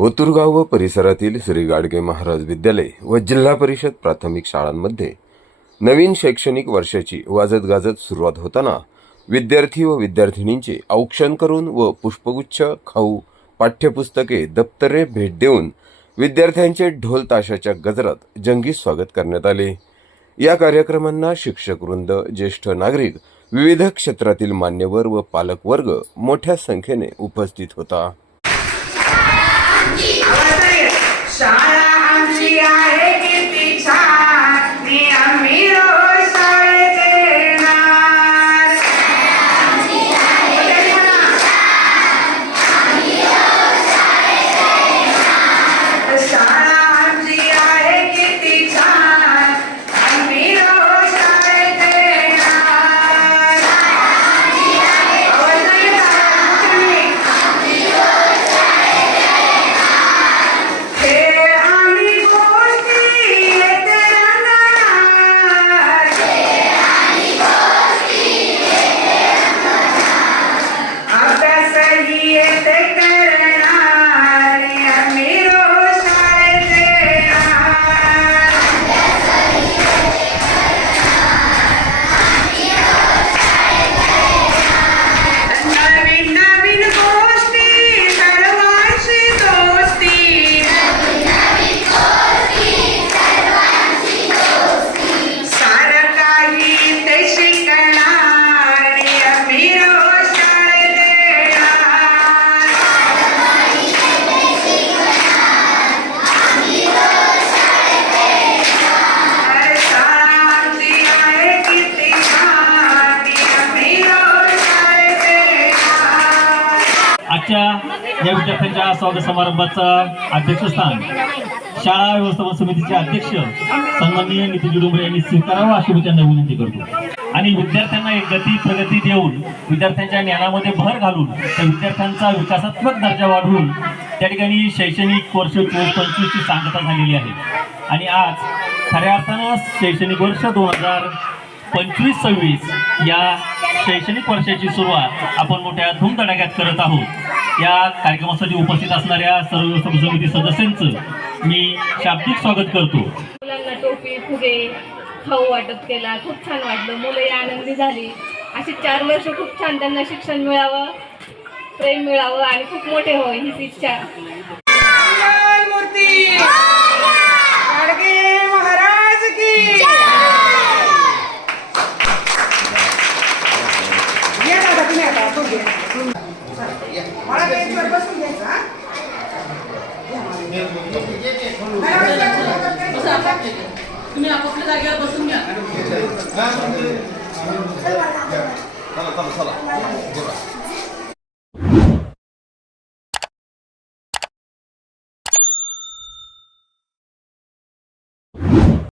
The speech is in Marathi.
ओतूरगाव व परिसरातील श्री गाडगे महाराज विद्यालय व जिल्हा परिषद प्राथमिक शाळांमध्ये नवीन शैक्षणिक वर्षाची वाजत गाजत सुरुवात होताना विद्यार्थी व विद्यार्थिनींचे औक्षण करून व पुष्पगुच्छ खाऊ पाठ्यपुस्तके दप्तरे भेट देऊन विद्यार्थ्यांचे ढोल ताशाच्या गजरात जंगी स्वागत करण्यात आले. या कार्यक्रमांना शिक्षक वृंद ज्येष्ठ नागरिक विविध क्षेत्रातील मान्यवर व पालकवर्ग मोठ्या संख्येने उपस्थित होता. शाळा आमची आहे. किती आजच्या या विद्यार्थ्यांच्या स्वागत समारंभाचं अध्यक्षस्थान शाळा व्यवस्थापन समितीचे अध्यक्ष सन्माननीय नितीन जुडुंबरे यांनी स्वीकारावं अशी मी त्यांना विनंती करतो. आणि विद्यार्थ्यांना एक गती प्रगती देऊन विद्यार्थ्यांच्या ज्ञानामध्ये भर घालून त्या विद्यार्थ्यांचा विकासात्मक दर्जा वाढवून त्या ठिकाणी शैक्षणिक वर्ष चोवीस पंचवीसची सांगता झालेली आहे. आणि आज खऱ्या अर्थानं शैक्षणिक वर्ष दोन हजार पंचवीस सव्वीस या शैक्षणिक वर्षाची सुरुवात आपण मोठ्या धूमधडाक्यात करत आहोत. या कार्यक्रमासाठी उपस्थित असणाऱ्या सर्व समिती सदस्यांचं मी शाब्दिक स्वागत करतो. मुलांना टोपी फुगे खाऊ वाटप केला खूप छान वाटलं. मुलंही आनंदी झाली. अशी चार वर्ष खूप छान त्यांना शिक्षण मिळावं प्रेम मिळावं आणि खूप मोठे व्हावं हीच इच्छा. मला बेंचवर बसून घ्यायचं, हा? तुम्ही आपापल्या जागेवर बसून घ्या चला चला. चला